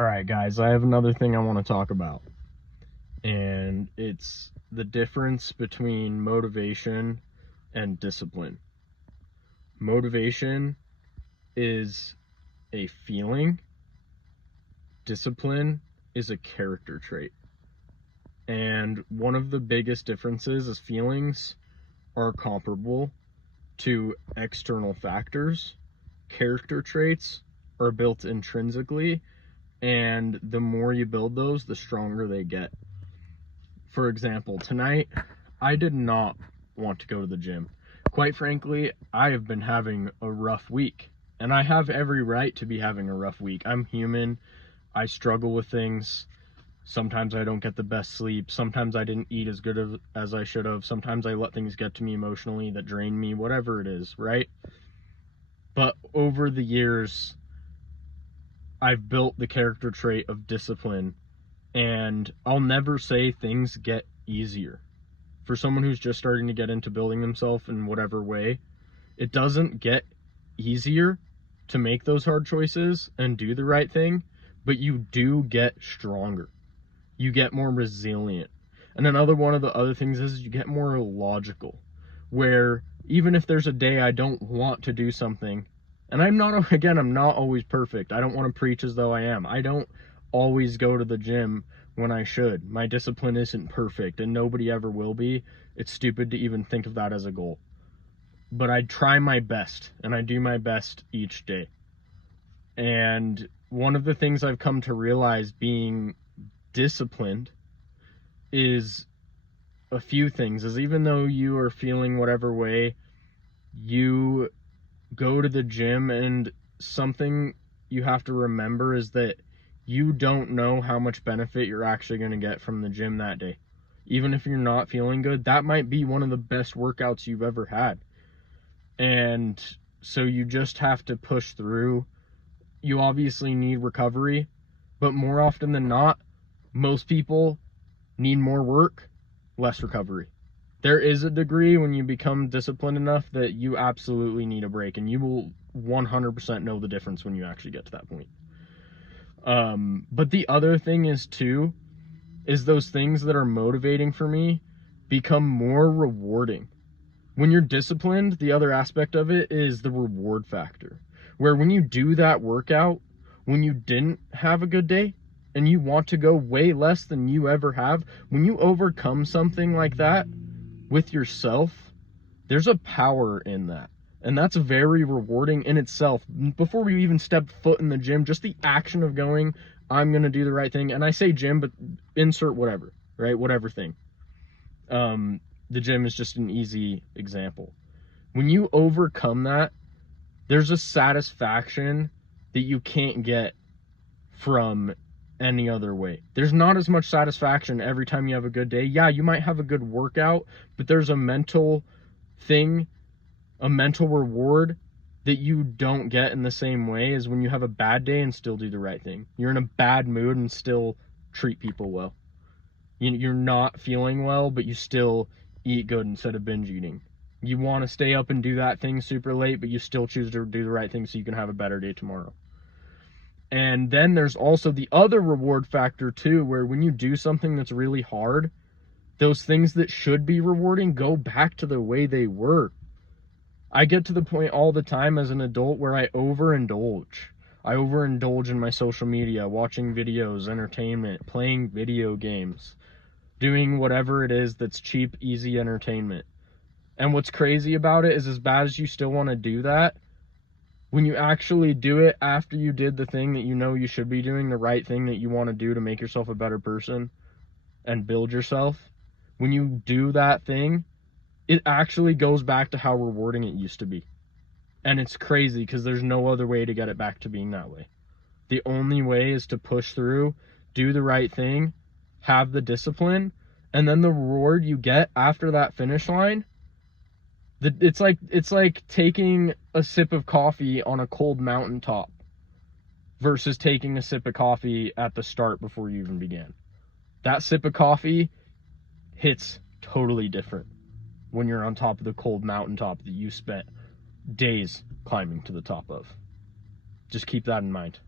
Alright guys, I have another thing I want to talk about, and it's the difference between motivation and discipline. Motivation is a feeling, discipline is a character trait. And one of the biggest differences is feelings are comparable to external factors. Character traits are built intrinsically, and the more you build those, the stronger they get. For example, tonight, I did not want to go to the gym. Quite frankly, I have been having a rough week, and I have every right to be having a rough week. I'm human. I struggle with things. Sometimes I don't get the best sleep. Sometimes I didn't eat as good as I should have. Sometimes I let things get to me emotionally that drain me, whatever it is, right? But over the years, I've built the character trait of discipline, and I'll never say things get easier. For someone who's just starting to get into building themselves in whatever way, it doesn't get easier to make those hard choices and do the right thing, but you do get stronger. You get more resilient. And another one of the other things is you get more logical, where even if there's a day I don't want to do something, and I'm not always perfect. I don't want to preach as though I am. I don't always go to the gym when I should. My discipline isn't perfect, and nobody ever will be. It's stupid to even think of that as a goal. But I try my best, and I do my best each day. And one of the things I've come to realize being disciplined is a few things. Is even though you are feeling whatever way, you go to the gym, and something you have to remember is that you don't know how much benefit you're actually going to get from the gym that day. Even if you're not feeling good, that might be one of the best workouts you've ever had. And so you just have to push through. You obviously need recovery, but more often than not, most people need more work, less recovery. There is a degree when you become disciplined enough that you absolutely need a break, and you will 100% know the difference when you actually get to that point. But the other thing is those things that are motivating for me become more rewarding. When you're disciplined, the other aspect of it is the reward factor, where when you do that workout, when you didn't have a good day, and you want to go way less than you ever have, when you overcome something like that with yourself, there's a power in that. And that's very rewarding in itself. Before we even step foot in the gym, just the action of going, I'm going to do the right thing. And I say gym, but insert whatever, right? Whatever thing. The gym is just an easy example. When you overcome that, there's a satisfaction that you can't get from any other way. There's not as much satisfaction every time you have a good day. Yeah, you might have a good workout, but there's a mental thing, a mental reward that you don't get in the same way as when you have a bad day and still do the right thing. You're in a bad mood and still treat people well. You're not feeling well, but you still eat good instead of binge eating. You want to stay up and do that thing super late, but you still choose to do the right thing so you can have a better day tomorrow. And then there's also the other reward factor too, where when you do something that's really hard, those things that should be rewarding go back to the way they were. I get to the point all the time as an adult where I overindulge. I overindulge in my social media, watching videos, entertainment, playing video games, doing whatever it is that's cheap, easy entertainment. And what's crazy about it is, as bad as you still want to do that, when you actually do it after you did the thing that you know you should be doing, the right thing that you want to do to make yourself a better person and build yourself, when you do that thing, it actually goes back to how rewarding it used to be. And it's crazy because there's no other way to get it back to being that way. The only way is to push through, do the right thing, have the discipline, and then the reward you get after that finish line, it's like taking a sip of coffee on a cold mountaintop versus taking a sip of coffee at the start before you even began. That sip of coffee hits totally different when you're on top of the cold mountaintop that you spent days climbing to the top of. Just keep that in mind.